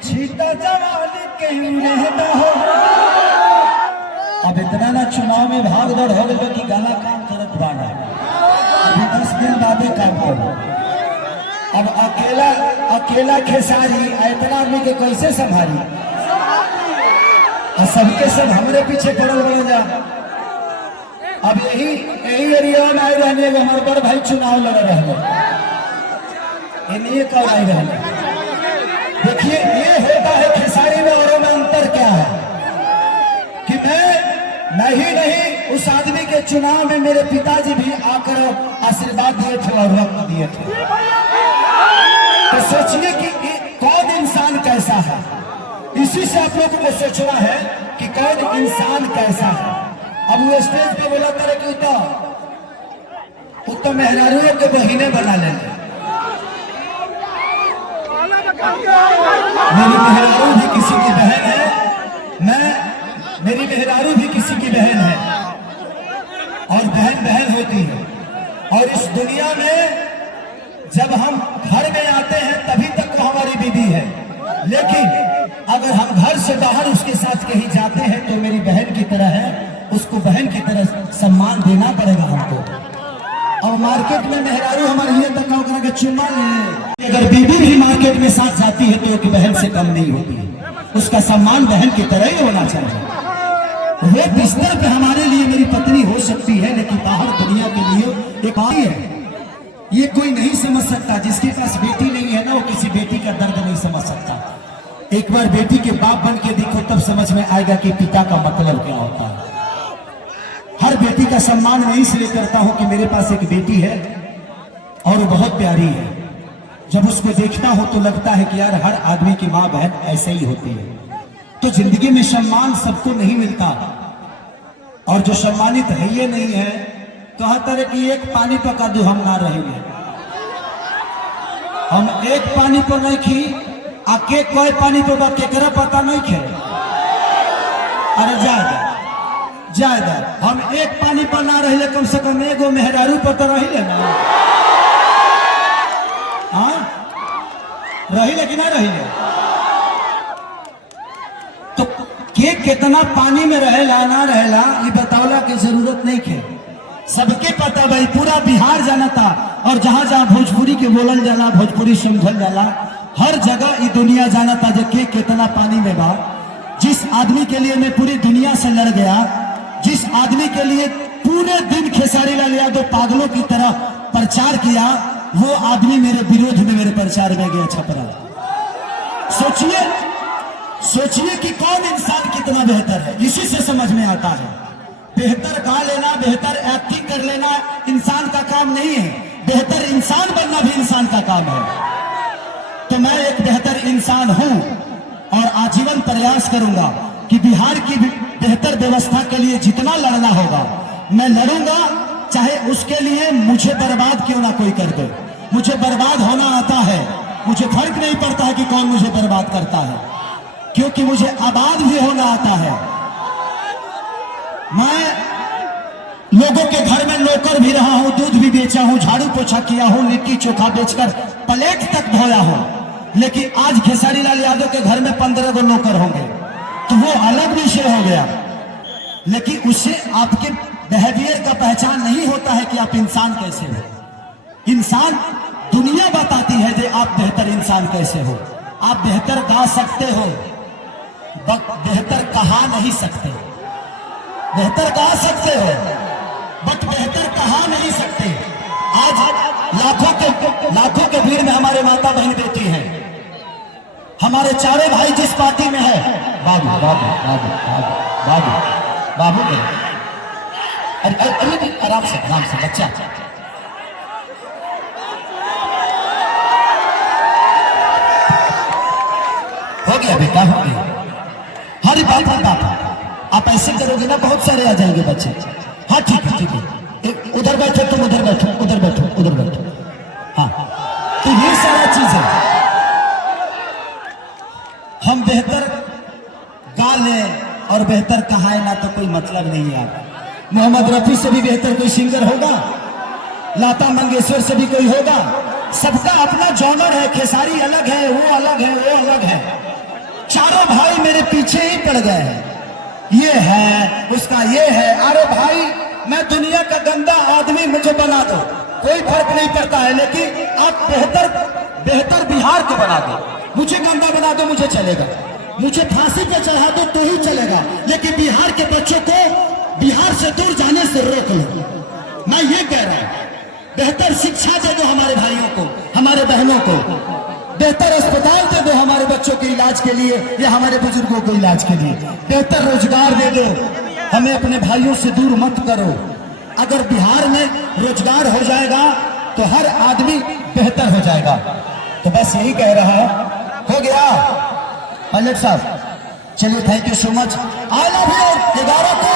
छीटा जवानी के रहता हो। अब इतना ना चुनाव में भाग दौड़ हो गई कि गाना काम करत बाना, अभी 10 दिन बाद काम करो। अब अकेला खेसारी इतना आदमी के कैसे संभाली, और सबके सब हमरे पीछे पड़ल बन जा। अब यही एरिया में आए रहने के हमारे बड़ भाई चुनाव लड़ रहे, इन्हीं कब आए रहने। देखिए ये होता है खेसारी में और में अंतर क्या है कि मैं ही नहीं, उस आदमी के चुनाव में मेरे पिताजी भी आकर आशीर्वाद दिए थे और वक्त दिए थे। तो सोचिए कि कौन इंसान कैसा है, इसी से आप लोगों को सोचना है कि कौन इंसान कैसा है। अब वो स्टेज पे बोला करे कि तो मेहरारूओं के बहिने बना लेंगे। मेरी मेहरारू भी किसी की बहन है, मेरी मेहरारू भी किसी की बहन है, और बहन बहन होती है। और इस दुनिया में जब हम घर में आते हैं तभी तक वो हमारी बीवी है, लेकिन अगर हम घर से बाहर उसके साथ कहीं जाते हैं तो मेरी बहन की तरह है, उसको बहन की तरह सम्मान देना पड़ेगा हमको। अब मार्केट में मेहरारू हमारे लिए तक के चुम्मा ले, अगर बीवी भी मार्केट में साथ जाती है तो एक बहन से कम नहीं होती है, उसका सम्मान बहन की तरह ही होना चाहिए। वो बिस्तर पे हमारे लिए मेरी पत्नी हो सकती है, लेकिन बाहर दुनिया के लिए एक आई है। ये कोई नहीं समझ सकता, जिसके पास बेटी नहीं है ना, वो किसी बेटी का दर्द नहीं समझ सकता। एक बार बेटी के बाप बन के देखो, तब समझ में आएगा कि पिता का मतलब क्या होता है। हर बेटी का सम्मान मैं इसलिए करता हूं कि मेरे पास एक बेटी है और वो बहुत प्यारी है। जब उसको देखता हूं तो लगता है कि यार हर आदमी की माँ बहन ऐसे ही होती है। तो जिंदगी में सम्मान सबको नहीं मिलता, और जो सम्मानित है ये नहीं है तो हर तरह की एक पानी पका दो हम ना रहेंगे। हम एक पानी पर नहीं खी आके कोई पानी पर केकरा पता नहीं खे। अरे जायदा हम एक पानी पर ना रहिले, कम से कम एगो मेहरारू पर तो रहिले ना। हाँ रहिले कि ना रहिले, तो के कितना पानी में रहेला ना रहेला ये बतावला की जरूरत नहीं खे। सबके पता भाई, पूरा बिहार जानता, और जहां जहां भोजपुरी के बोलल जाला, भोजपुरी समझल जाला, हर जगह ये दुनिया जानता जो के कितना पानी में बा। जिस आदमी के लिए मैं पूरी दुनिया से लड़ गया, जिस आदमी के लिए पूरे दिन खेसारी लाल यादव पागलों की तरह प्रचार किया, वो आदमी मेरे विरोध में मेरे प्रचार में गया छपरा। सोचिए कि कौन इंसान कितना बेहतर है, इसी से समझ में आता है। बेहतर गा लेना, बेहतर एक्टिंग कर लेना इंसान का काम नहीं है, बेहतर इंसान बनना भी इंसान का काम है। तो मैं एक बेहतर इंसान हूं और आजीवन प्रयास करूंगा कि बिहार की बेहतर व्यवस्था के लिए जितना लड़ना होगा मैं लड़ूंगा, चाहे उसके लिए मुझे बर्बाद क्यों ना कोई कर दे। मुझे बर्बाद होना आता है, मुझे फर्क नहीं पड़ता है कि कौन मुझे बर्बाद करता है, क्योंकि मुझे आबाद भी होना आता है। मैं लोगों के घर में नौकर भी रहा हूं, दूध भी बेचा हूं, झाड़ू पोछा किया हूं, लिट्टी चोखा बेचकर प्लेट तक धोया हूं, लेकिन आज खेसारी लाल यादव के घर में 15 गो नौकर होंगे तो वो अलग विषय हो गया। लेकिन उससे आपके बिहेवियर का पहचान नहीं होता है कि आप इंसान कैसे हो। इंसान दुनिया बताती है कि आप बेहतर इंसान कैसे हो। आप बेहतर गा सकते हो, बेहतर कहा नहीं सकते। बेहतर गा सकते हो बट बेहतर कहा नहीं सकते। आज लाखों के भीड़ में हमारे माता बहन बेटी हैं, हमारे चारों भाई जिस पार्टी में है, बाबू बाबू बाबू बाबू बाबू बाबू अरे आराम से बच्चा, हो गया बेटा, हो गया। हरी बात आप ऐसे करोगे ना बहुत सारे आ जाएंगे बच्चे। हाँ ठीक है, उधर बैठो तुम, उधर बैठो। हाँ तो ये सारा चीज है। हम बेहतर गा ले और बेहतर कहाए ना तो कोई मतलब नहीं है। मोहम्मद रफी से भी बेहतर कोई सिंगर होगा, लता मंगेशकर से भी कोई होगा। सबका अपना जॉनर है, खेसारी अलग है, वो अलग है, वो अलग है। चारों भाई मेरे पीछे ही पड़ गए हैं, ये है उसका ये है। अरे भाई मैं दुनिया का गंदा आदमी मुझे बना दो, कोई फर्क नहीं पड़ता है, लेकिन आप बेहतर बिहार को बना दो। मुझे गंदा बना दो मुझे चलेगा, मुझे फांसी पे चढ़ा दो तो ही चलेगा, लेकिन बिहार के बच्चों को बिहार से दूर जाने से रोक लो। मैं ये कह रहा हूं, बेहतर शिक्षा दे दो हमारे भाइयों को, हमारे बहनों को, बेहतर अस्पताल दे दो हमारे बच्चों के इलाज के लिए या हमारे बुजुर्गों को इलाज के लिए, बेहतर रोजगार दे दो, हमें अपने भाइयों से दूर मत करो। अगर बिहार में रोजगार हो जाएगा तो हर आदमी बेहतर हो जाएगा। तो बस यही कह रहा है, हो गया पायलट साहब, चलिए thank you so much. I love you 11 को